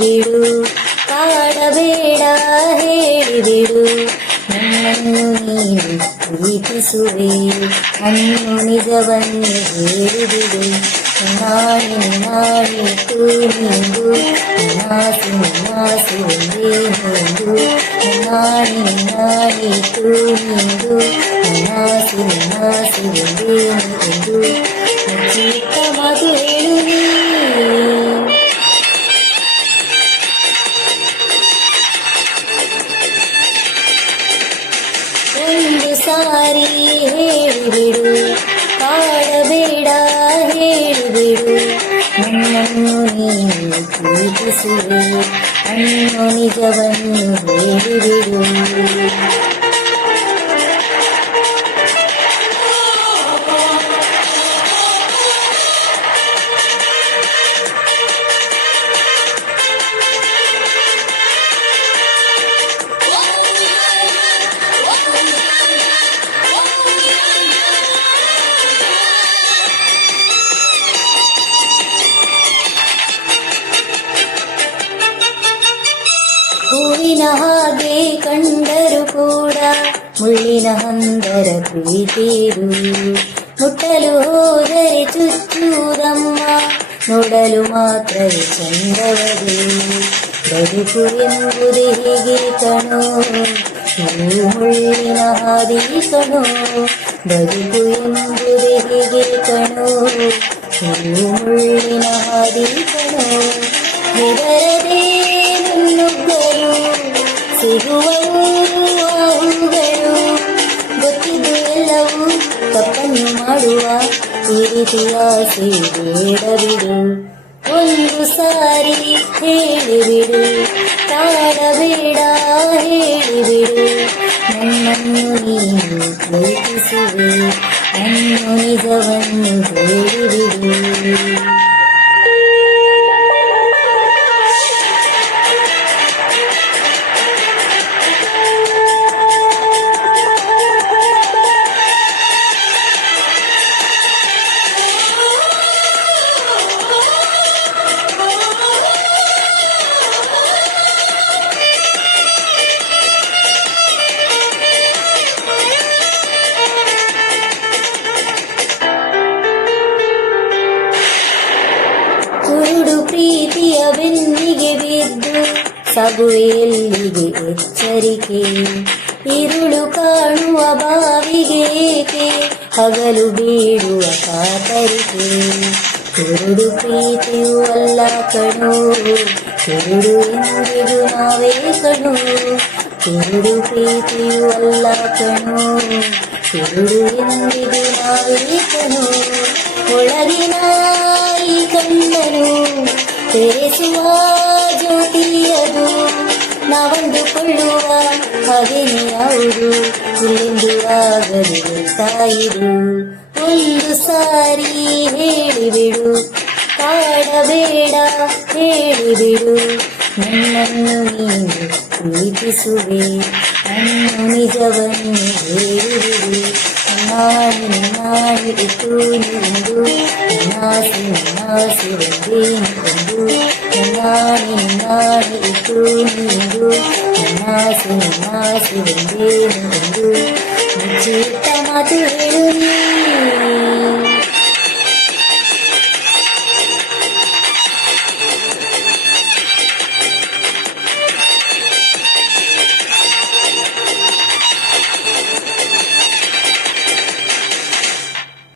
ಹೇಳಿಬಿಡು, ಕಾಡಬೇಡ ಹೇಳಿಬಿಡು. ನನ್ನನ್ನು ನೀನು ಪ್ರೀತಿಸುವೆ ಅನ್ನು ನಿಜವನ್ನು ಹೇಳಿಬಿಡು. ನಾನಿಟ್ಟು ನೀನು ನಾಸು ನಾಸು ಎಂದೇನೆಂದು. ನಾನಿಟ್ಟು ನೀನು ನಾಸು ನಾಸು ಎಂದೇನೆಂದು. ಚಿಕ್ಕ ಮಗು ಹೇಳು ನೀ. ಒಂದು ಸಾರಿ ಹೇಳಿಬಿಡು, ಕಾಡಬೇಡ ಹೇಳಿಬಿಡು. ನನ್ನನ್ನು ನೀನು ಪ್ರೀತಿಸುವೆ ಅನ್ನೋ ನಿಜವನ್ನು ಹೇಳಿಬಿಡು. ಹೂವಿನ ಹಾಗೆ ಕಂಡರು ಕೂಡ ಮುಳ್ಳಿನ ಹಂದರ ಪ್ರೀತಿರು. ಮುಟ್ಟಲು ಹೋದರೆ ಚುಚ್ಚೂರಮ್ಮ, ನೋಡಲು ಮಾತ್ರವೇ ಚಂದವದು. ಬದುಕು ಎಂಬುದೇ ಹೀಗೆ ಕಣೋ, ನೀವು ಮುಳ್ಳಿನ ಹಾದಿ ಕಣೋ. ಬದುಕು ಎಂಬುದೇ ಹೀಗೆ ಕಣೋ, ನೀವು ಮುಳ್ಳಿನ ಹಾದಿ ಕಣೋ. ಹೆದರದೇ ನುಗ್ಗಲು ಸಿಗುವವು ಅವುಗಳು. ಗೊತ್ತಿದ್ದು ಎಲ್ಲವೂ ತಪ್ಪನ್ನು ಮಾಡುವ ಈ ರೀತಿಯ ಆಸೆ ಬೇಡಬಿಡು. ಒಂದು ಸಾರಿ ಹೇಳಿಬಿಡು, ಕಾಡಬೇಡ ಹೇಳಿಬಿಡು. ನನ್ನನ್ನು ನೀನು ಪ್ರೀತಿಸುವೆ ಅನ್ನೋ ನಿಜವನ್ನು ಹೇಳಿಬಿಡು. ಕುರುಡು ಪ್ರೀತಿಯ ಬೆನ್ನಿಗೆ ಬಿದ್ದು ಸಗುವೆಯಲ್ಲಿಗೆ ಎಚ್ಚರಿಕೆ. ಇರುಳು ಕಾಣುವ ಬಾವಿಗೆ ಏಕೆ ಹಗಲು ಬೀಳುವ ಕಾತರಿಕೆ. ಕುರುಡು ಪ್ರೀತಿಯೂ ಅಲ್ಲ ಕಣೋ, ಕುರುಡು ಎಂದಿಗೂ ನಾವೇ ಕಣೋ. ಕುರುಡು ಪ್ರೀತಿಯೂ ಅಲ್ಲ ಕಣೋ, ಕುರುಡು ಎಂದಿಗೂ ನಾವೇ ಕಣೋ. ಒಳಗಿನ ಈ ಕಣ್ಣನು ತೆರೆಸುವ ಜ್ಯೋತಿಯದು, ನಾವಂದುಕೊಳ್ಳುವ ಹಾಗೆಯೇ ಯಾವುದು ಇಲ್ಲೆಂದು ಆಗಲು ಗೊತ್ತಾಯಿರು. ಒಂದು ಸಾರಿ ಹೇಳಿಬಿಡು, ಕಾಡಬೇಡ ಹೇಳಿಬಿಡು. ನನ್ನನ್ನು ನೀನು ಪ್ರೀತಿಸುವೆ ಅನ್ನೋ ನಿಜವನ್ನು ಹೇಳಿಬಿಡು. ನಾನಿಟ್ಟು ನೀನು ನಾಸು ನಾಸು ಎಂದೇನೆಂದು. ನಾನಿಟ್ಟು ನೀನು ನಾಸು ನಾಸು ಎಂದೇನೆಂದು. ಚಿಕ್ಕ ಮಾತು ಹೇಳು ನೀ.